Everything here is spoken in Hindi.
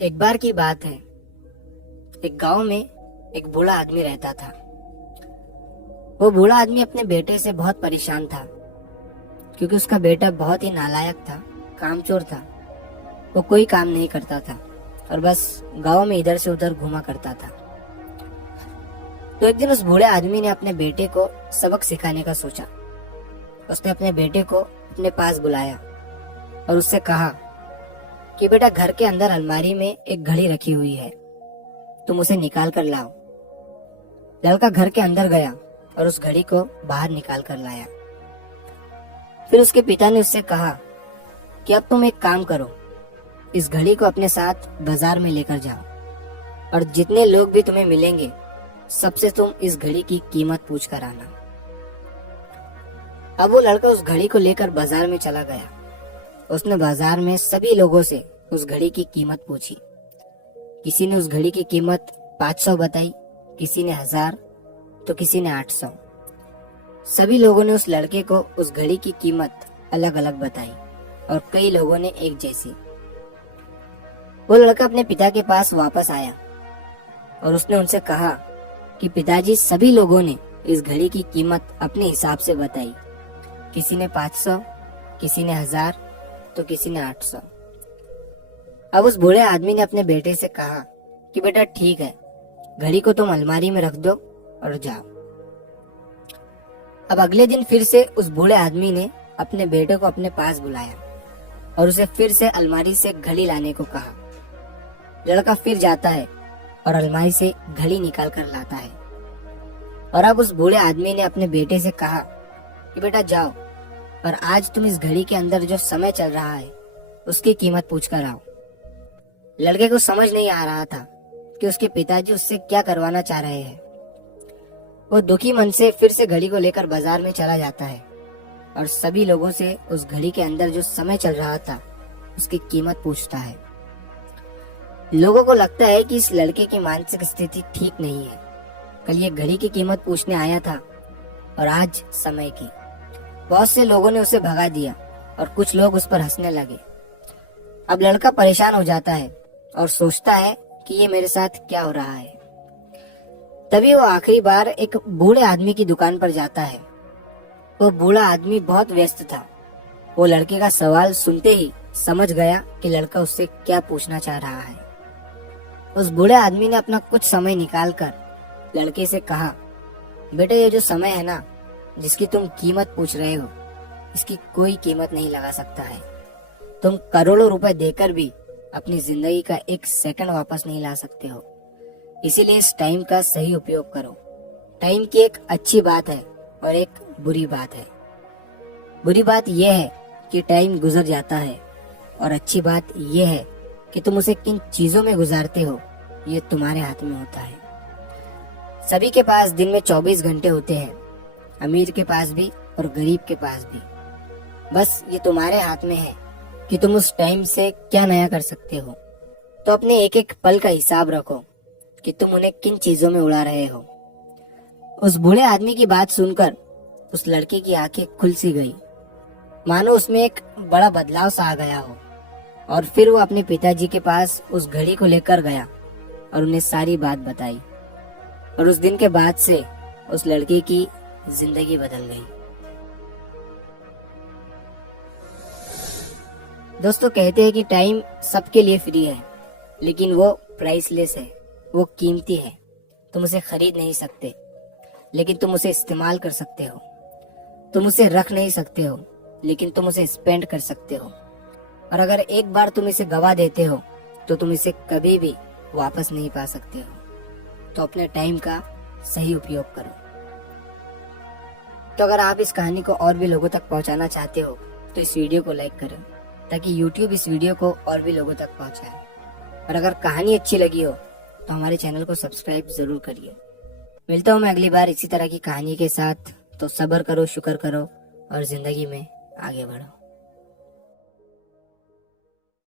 एक बार की बात है। एक गांव में एक बूढ़ा आदमी रहता था। वो बूढ़ा आदमी अपने बेटे से बहुत परेशान था, क्योंकि उसका बेटा बहुत ही नालायक था, कामचोर था। वो कोई काम नहीं करता था और बस गांव में इधर से उधर घूमा करता था। तो एक दिन उस बूढ़े आदमी ने अपने बेटे को सबक सिखाने का सोचा। उसने अपने बेटे को अपने पास बुलाया और उससे कहा कि बेटा, घर के अंदर अलमारी में एक घड़ी रखी हुई है, तुम उसे निकाल कर लाओ। लड़का घर के अंदर गया और उस घड़ी को बाहर निकाल कर लाया। फिर उसके पिता ने उससे कहा कि अब तुम एक काम करो, इस घड़ी को अपने साथ बाजार में लेकर जाओ और जितने लोग भी तुम्हें मिलेंगे सबसे तुम इस घड़ी की कीमत पूछ कर आना। अब वो लड़का उस घड़ी को लेकर बाजार में चला गया। उसने बाजार में सभी लोगों से उस घड़ी की कीमत पूछी। किसी ने उस घड़ी की कीमत 500 बताई, किसी ने 1000, तो किसी ने 800। सभी लोगों ने उस लड़के को उस घड़ी की कीमत अलग अलग बताई और कई लोगों ने एक जैसी। वो लड़का अपने पिता के पास वापस आया और उसने उनसे कहा कि पिताजी, सभी लोगों ने इस घड़ी की कीमत अपने हिसाब से बताई। किसी ने 500, किसी ने 1000, तो किसी ने 800। अब उस बूढ़े आदमी ने अपने बेटे से कहा कि बेटा ठीक है, घड़ी को तुम अलमारी में रख दो और जाओ। अब अगले दिन फिर से उस बूढ़े आदमी ने अपने बेटे को अपने पास बुलाया और उसे फिर से अलमारी से घड़ी लाने को कहा। लड़का फिर जाता है और अलमारी से घड़ी निकाल कर लाता है। और अब उस बूढ़े आदमी ने अपने बेटे से कहा कि बेटा जाओ और आज तुम इस घड़ी के अंदर जो समय चल रहा है उसकी कीमत पूछ कर आओ। लड़के को समझ नहीं आ रहा था कि उसके पिताजी उससे क्या करवाना चाह रहे हैं। वो दुखी मन से फिर से घड़ी को लेकर बाजार में चला जाता है और सभी लोगों से उस घड़ी के अंदर जो समय चल रहा था उसकी कीमत पूछता है। लोगों को लगता है कि इस लड़के की मानसिक स्थिति ठीक नहीं है। कल ये घड़ी की कीमत पूछने आया था और आज समय की। बहुत से लोगों ने उसे भगा दिया और कुछ लोग उस पर हंसने लगे। अब लड़का परेशान हो जाता है और सोचता है कि ये मेरे साथ क्या हो रहा है। तभी वो आखिरी बार एक बूढ़े आदमी की दुकान पर जाता है। वो बूढ़ा आदमी बहुत व्यस्त था। वो लड़के का सवाल सुनते ही समझ गया कि लड़का उससे क्या पूछना चाह रहा है। उस बूढ़े आदमी ने अपना कुछ समय निकालकर लड़के से कहा, बेटा, ये जो समय है ना, जिसकी तुम कीमत पूछ रहे हो, इसकी कोई कीमत नहीं लगा सकता है। तुम करोड़ों रुपए देकर भी अपनी जिंदगी का एक सेकंड वापस नहीं ला सकते हो। इसीलिए इस टाइम का सही उपयोग करो। टाइम की एक अच्छी बात है और एक बुरी बात है। बुरी बात यह है कि टाइम गुजर जाता है और अच्छी बात यह है कि तुम उसे किन चीजों में गुजारते हो, ये तुम्हारे हाथ में होता है। सभी के पास दिन में 24 घंटे होते हैं, अमीर के पास भी और गरीब के पास भी। बस ये तुम्हारे हाथ में है कि तुम उस टाइम से क्या नया कर सकते हो। तो अपने एक एक पल का हिसाब रखो कि तुम उन्हें किन चीजों में उड़ा रहे हो। उस बूढ़े आदमी की बात सुनकर उस लड़के की आंखें खुल सी गई, मानो उसमें एक बड़ा बदलाव सा आ गया हो। और फिर वो अपने पिताजी के पास उस घड़ी को लेकर गया और उन्हें सारी बात बताई। और उस दिन के बाद से उस लड़के की जिंदगी बदल गई। दोस्तों, कहते हैं कि टाइम सबके लिए फ्री है, लेकिन वो प्राइसलेस है, वो कीमती है। तुम उसे खरीद नहीं सकते, लेकिन तुम उसे इस्तेमाल कर सकते हो। तुम उसे रख नहीं सकते हो, लेकिन तुम उसे स्पेंड कर सकते हो। और अगर एक बार तुम इसे गवा देते हो तो तुम इसे कभी भी वापस नहीं पा सकते हो। तो अपने टाइम का सही उपयोग करो। तो अगर आप इस कहानी को और भी लोगों तक पहुंचाना चाहते हो तो इस वीडियो को लाइक करें, ताकि YouTube इस वीडियो को और भी लोगों तक पहुंचाए। और अगर कहानी अच्छी लगी हो तो हमारे चैनल को सब्सक्राइब जरूर करिए। मिलता हूँ मैं अगली बार इसी तरह की कहानी के साथ। तो सब्र करो, शुक्र करो और जिंदगी में आगे बढ़ो।